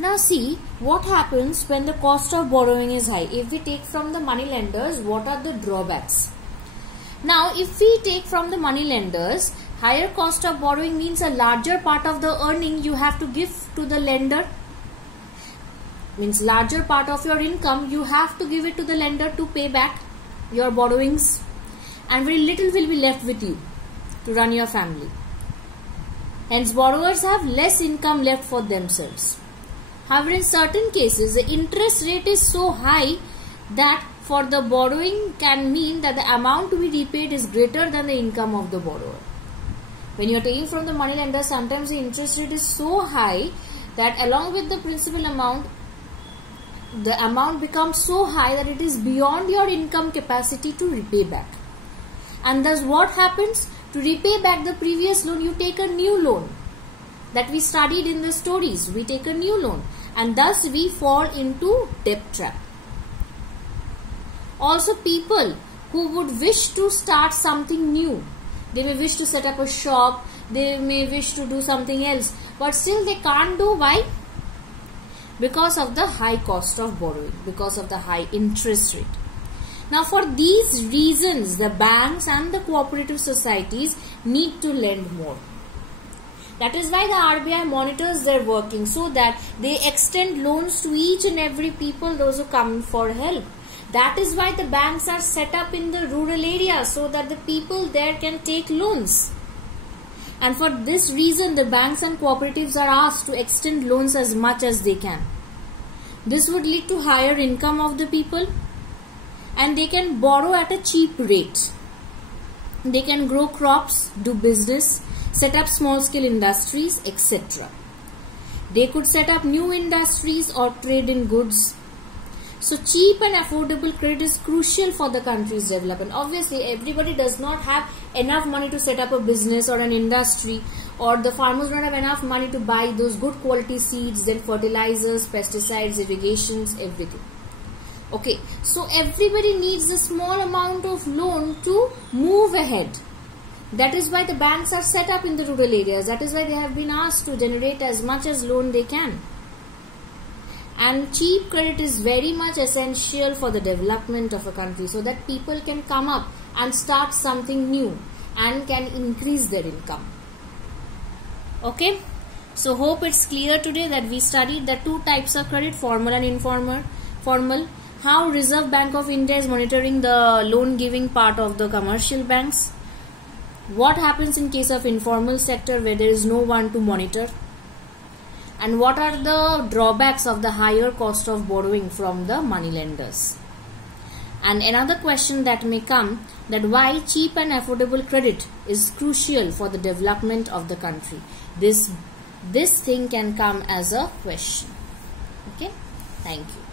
Now see what happens when the cost of borrowing is high. If we take from the money lenders, what are the drawbacks? Now if we take from the money lenders, higher cost of borrowing means a larger part of the earning you have to give to the lender. Means larger part of your income you have to give it to the lender to pay back your borrowings, and very little will be left with you to run your family. Hence borrowers have less income left for themselves. However, in certain cases the interest rate is so high that for the borrowing can mean that the amount to be repaid is greater than the income of the borrower. When you are taking from the money lender, sometimes the interest rate is so high that along with the principal amount, the amount becomes so high that it is beyond your income capacity to repay back. And thus what happens? To repay back the previous loan, you take a new loan. That we studied in the stories. We take a new loan and thus we fall into debt trap. Also, people who would wish to start something new, they may wish to set up a shop, they may wish to do something else, but still they can't do. Why? Because of the high cost of borrowing, because of the high interest rate. Now for these reasons, the banks and the cooperative societies need to lend more. That is why the RBI monitors their working, so that they extend loans to each and every people, those who come for help. That is why the banks are set up in the rural areas, so that the people there can take loans. And for this reason, the banks and cooperatives are asked to extend loans as much as they can. This would lead to higher income of the people, and they can borrow at a cheap rate. They can grow crops, do business, set up small scale industries, etc. They could set up new industries or trade in goods. So cheap and affordable credit is crucial for the country's development. Obviously, everybody does not have enough money to set up a business or an industry, or the farmers don't have enough money to buy those good quality seeds, then fertilizers, pesticides, irrigations, everything. Okay, so everybody needs a small amount of loan to move ahead. That is why the banks are set up in the rural areas. That is why they have been asked to generate as much as loan they can. And cheap credit is very much essential for the development of a country, so that people can come up and start something new and can increase their income. Okay, so hope it's clear today that we studied the two types of credit, formal and informal. Formal, how Reserve Bank of India is monitoring the loan giving part of the commercial banks. What happens in case of informal sector where there is no one to monitor? And what are the drawbacks of the higher cost of borrowing from the money lenders? And another question that may come, that why cheap and affordable credit is crucial for the development of the country. This thing can come as a question. Okay, thank you.